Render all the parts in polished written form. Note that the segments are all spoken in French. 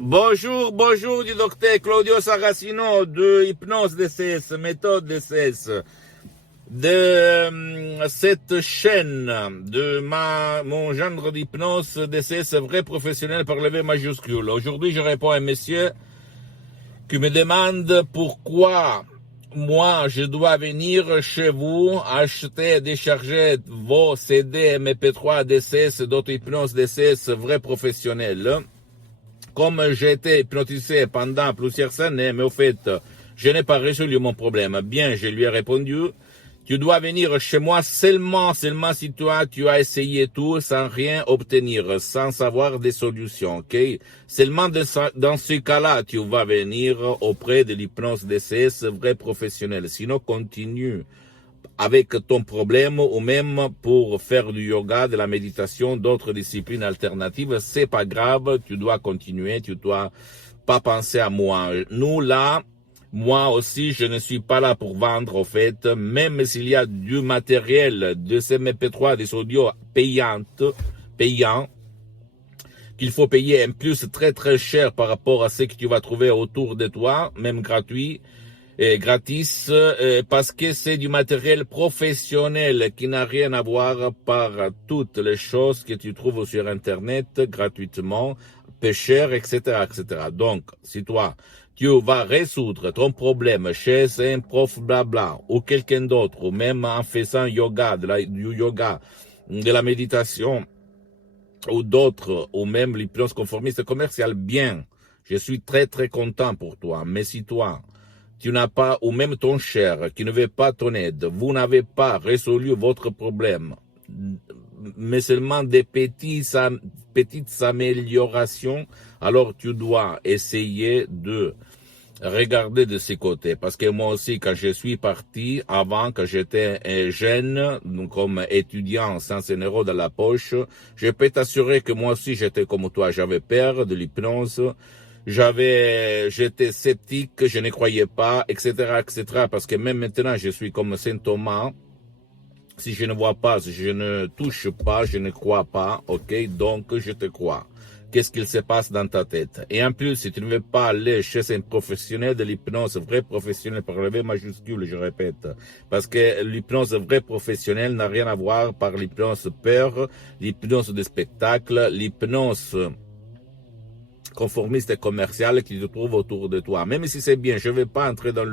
Bonjour, bonjour du docteur Claudio Saracino de Hypnose DCS, méthode DCS, de cette chaîne de mon genre d'hypnose DCS vrai professionnel par le V majuscule. Aujourd'hui, je réponds à un monsieur qui me demande pourquoi moi, je dois venir chez vous acheter et décharger vos CD MP3 DCS d'auto-hypnose DCS vrai professionnel. Comme j'ai été hypnotisé pendant plusieurs années, mais au fait, je n'ai pas résolu mon problème. Bien, je lui ai répondu, tu dois venir chez moi seulement si toi, tu as essayé tout sans rien obtenir, sans avoir des solutions, ok? Seulement dans ce cas-là, tu vas venir auprès de l'hypnose DCS vrai professionnel. Sinon, continue avec ton problème ou même pour faire du yoga, de la méditation, d'autres disciplines alternatives, c'est pas grave, tu dois continuer, tu dois pas penser à moi. Nous là, moi aussi, je ne suis pas là pour vendre, au fait, même s'il y a du matériel, de ces MP3, des audios payants, qu'il faut payer en plus très très cher par rapport à ce que tu vas trouver autour de toi, même gratuit, gratis, parce que c'est du matériel professionnel qui n'a rien à voir par toutes les choses que tu trouves sur Internet gratuitement, peu cher, etc., etc. Donc, si toi, tu vas résoudre ton problème chez un prof blabla ou quelqu'un d'autre, ou même en faisant yoga, du yoga, de la méditation, ou d'autres, ou même l'hypnose conformiste commerciale, bien, je suis très très content pour toi. Mais si toi, tu n'as pas, ou même ton cher, qui ne veut pas ton aide, vous n'avez pas résolu votre problème, mais seulement des petites améliorations, alors tu dois essayer de regarder de ces côtés. Parce que moi aussi, quand je suis parti, avant, quand j'étais jeune, comme étudiant, sans un euro dans la poche, je peux t'assurer que moi aussi, j'étais comme toi. J'avais peur de l'hypnose. J'étais sceptique, je ne croyais pas, etc., etc. Parce que même maintenant, je suis comme Saint Thomas. Si je ne vois pas, si je ne touche pas, je ne crois pas, ok? Donc, je te crois. Qu'est-ce qu'il se passe dans ta tête? Et en plus, si tu ne veux pas aller chez un professionnel de l'hypnose, vrai professionnel par le V majuscule, je répète, parce que l'hypnose vrai professionnel n'a rien à voir par l'hypnose peur, l'hypnose de spectacle, l'hypnose conformiste et commercial qui se trouve autour de toi. Même si c'est bien, je ne vais pas entrer dans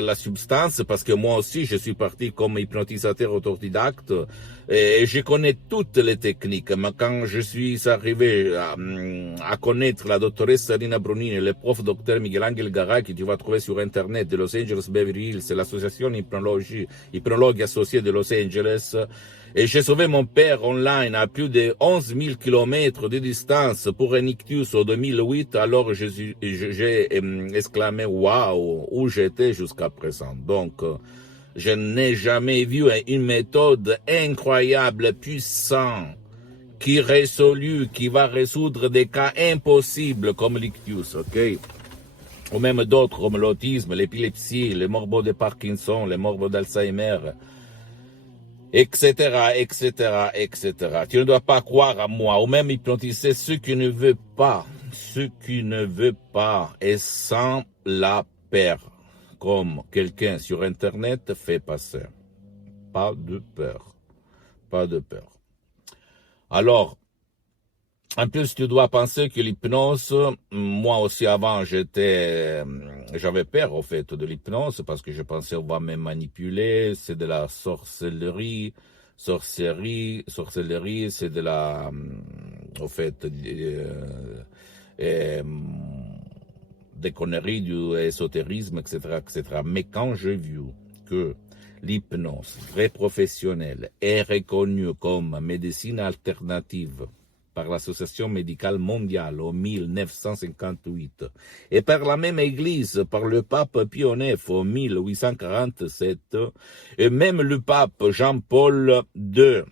la substance parce que moi aussi je suis parti comme hypnotisateur autodidacte et je connais toutes les techniques. Mais quand je suis arrivé à connaître la doctoresse Sarina Brunini, le prof docteur Miguel Angel Garay que tu vas trouver sur internet de Los Angeles Beverly Hills, c'est l'association hypnologue associée de Los Angeles. Et j'ai sauvé mon père online à plus de 11 000 kilomètres de distance pour un ictus en 2008. Alors j'ai exclamé waouh, où j'étais jusqu'à présent. Donc, je n'ai jamais vu une méthode incroyable, puissante, qui va résoudre des cas impossibles comme l'ictus, ok? Ou même d'autres comme l'autisme, l'épilepsie, les morbos de Parkinson, les morbos d'Alzheimer, etc., etc., etc. Tu ne dois pas croire à moi, ou même hypnotiser ceux qui ne veulent pas, et sans la peur, comme quelqu'un sur Internet fait passer. Pas de peur, pas de peur. Alors, en plus, tu dois penser que l'hypnose, moi aussi avant, j'avais peur au fait de l'hypnose parce que je pensais on va me manipuler, c'est de la sorcellerie, c'est de la, au fait, des conneries, du ésotérisme, etc., etc. Mais quand j'ai vu que l'hypnose très professionnelle est reconnue comme médecine alternative par l'Association médicale mondiale en 1958 et par la même Église, par le pape Pie IX en 1847 et même le pape Jean-Paul II,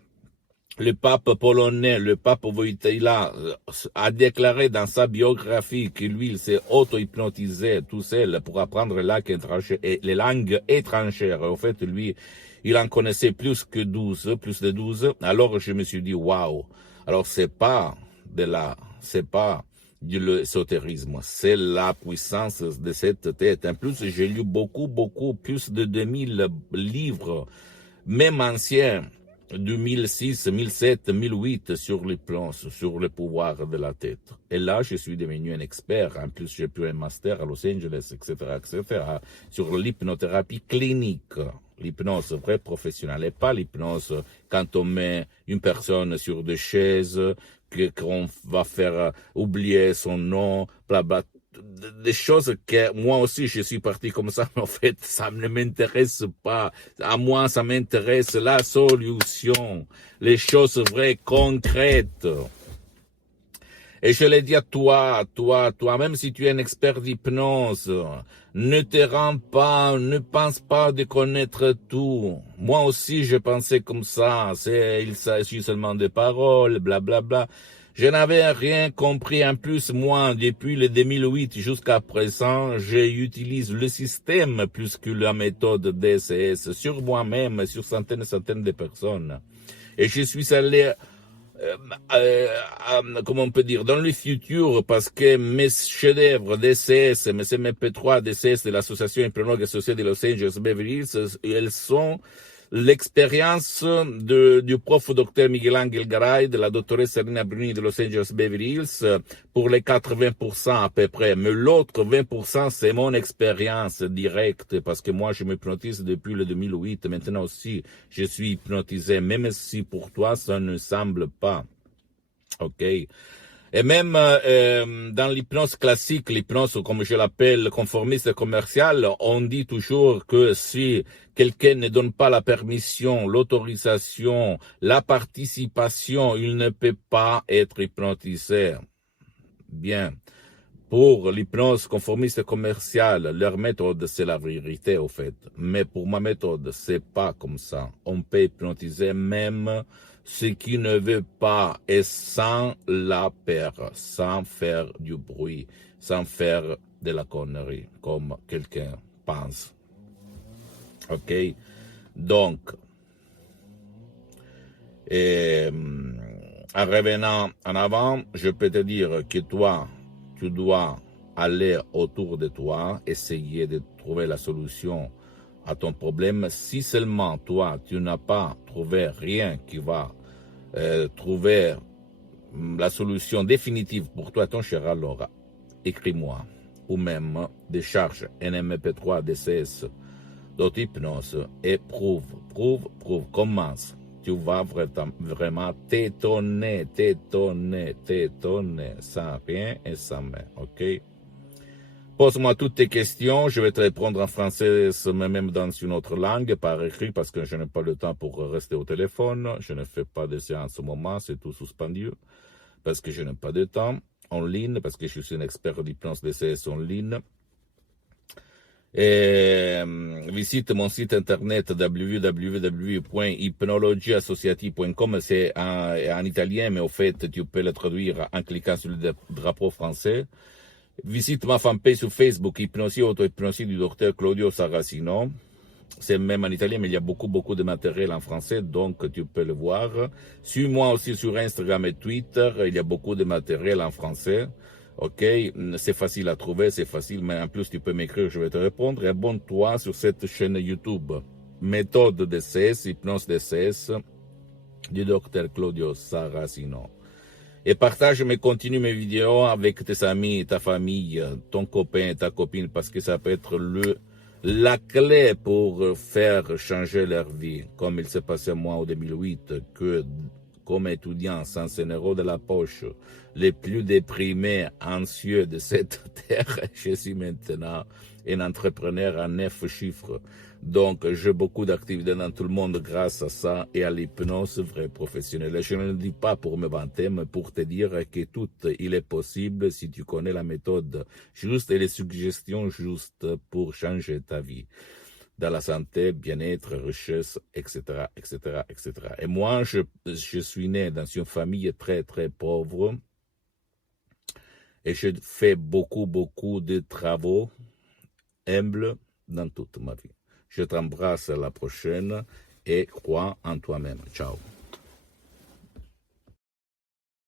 le pape polonais, le pape Wojtyla a déclaré dans sa biographie que lui, il s'est auto-hypnotisé tout seul pour apprendre les langues étrangères. En fait, lui, il en connaissait plus de 12. Alors je me suis dit, waouh. Alors c'est pas de là. C'est pas du l'ésotérisme, c'est la puissance de cette tête. En plus, j'ai lu beaucoup, plus de 2000 livres, même anciens, 2006, 2007, 2008, sur les plans, sur le pouvoir de la tête. Et là, je suis devenu un expert. En plus, j'ai pu un master à Los Angeles, etc., sur l'hypnothérapie clinique. L'hypnose vraie professionnelle, et pas l'hypnose quand on met une personne sur des chaises, qu'on va faire oublier son nom, bla bla, des choses que moi aussi je suis parti comme ça, mais en fait ça ne m'intéresse pas. À moi ça m'intéresse la solution, les choses vraies, concrètes. Et je l'ai dit à toi, même si tu es un expert d'hypnose, ne te rends pas, ne pense pas de connaître tout. Moi aussi, je pensais comme ça. Il s'agit seulement de paroles, blablabla. Bla, bla. Je n'avais rien compris. En plus, moi, depuis le 2008 jusqu'à présent, j'utilise le système plus que la méthode DCS sur moi-même, sur centaines et centaines de personnes. Et je suis allé comment on peut dire, dans le futur, parce que mes chefs-d'œuvre DCS, mes MP3 DCS de l'association hypnologue associée de Los Angeles Beverly Hills, elles sont l'expérience du prof docteur Miguel Ángel Garay, de la doctoresse Serena Bruni de Los Angeles Beverly Hills, pour les 80% à peu près. Mais l'autre 20%, c'est mon expérience directe, parce que moi, je m'hypnotise depuis le 2008. Maintenant aussi, je suis hypnotisé, même si pour toi, ça ne semble pas. OK. Et même dans l'hypnose classique, l'hypnose, comme je l'appelle, conformiste commerciale, on dit toujours que si quelqu'un ne donne pas la permission, l'autorisation, la participation, il ne peut pas être hypnotisé. Bien. Pour l'hypnose conformiste commerciale, leur méthode, c'est la vérité, au fait. Mais pour ma méthode, c'est pas comme ça. On peut hypnotiser même ce qui ne veut pas et sans la peur, sans faire du bruit, sans faire de la connerie, comme quelqu'un pense. OK? Donc, en revenant en avant, je peux te dire que toi, tu dois aller autour de toi, essayer de trouver la solution à ton problème. Si seulement toi, tu n'as pas trouvé rien qui va trouver la solution définitive pour toi, ton cher, alors écris-moi ou même décharge un MP3 DCS d'auto-hypnose et prouve, commence. Tu vas vraiment t'étonner, sans rien et sans main, ok? Pose-moi toutes tes questions, je vais te répondre en français, même dans une autre langue, par écrit, parce que je n'ai pas le temps pour rester au téléphone. Je ne fais pas de séance au moment, c'est tout suspendu, parce que je n'ai pas de temps. En ligne, parce que je suis un expert d'hypnose DCS en ligne. Et visite mon site internet www.hypnologieassociative.com. C'est en italien, mais au fait, tu peux le traduire en cliquant sur le drapeau français. Visite ma fanpage sur Facebook, Hypnosie, auto-hypnosie du docteur Claudio Saracino. C'est même en italien, mais il y a beaucoup de matériel en français, donc tu peux le voir. Suis-moi aussi sur Instagram et Twitter, il y a beaucoup de matériel en français. Ok, c'est facile à trouver, c'est facile, mais en plus tu peux m'écrire, je vais te répondre. Et abonne-toi sur cette chaîne YouTube. Méthode DCS, hypnose DCS, du docteur Claudio Saracino. Et partage continue mes vidéos avec tes amis, ta famille, ton copain, ta copine, parce que ça peut être la clé pour faire changer leur vie, comme il s'est passé moi en 2008, que comme étudiant sans un euro de la poche, les plus déprimés, anxieux de cette terre, je suis maintenant un entrepreneur à 9 chiffres. Donc, j'ai beaucoup d'activités dans tout le monde grâce à ça et à l'hypnose vraie professionnelle. Je ne le dis pas pour me vanter, mais pour te dire que tout il est possible si tu connais la méthode juste et les suggestions justes pour changer ta vie. Dans la santé, bien-être, richesse, etc., etc., etc. Et moi, je suis né dans une famille très pauvre et je fais beaucoup de travaux humbles dans toute ma vie. Je t'embrasse à la prochaine et crois en toi-même. Ciao.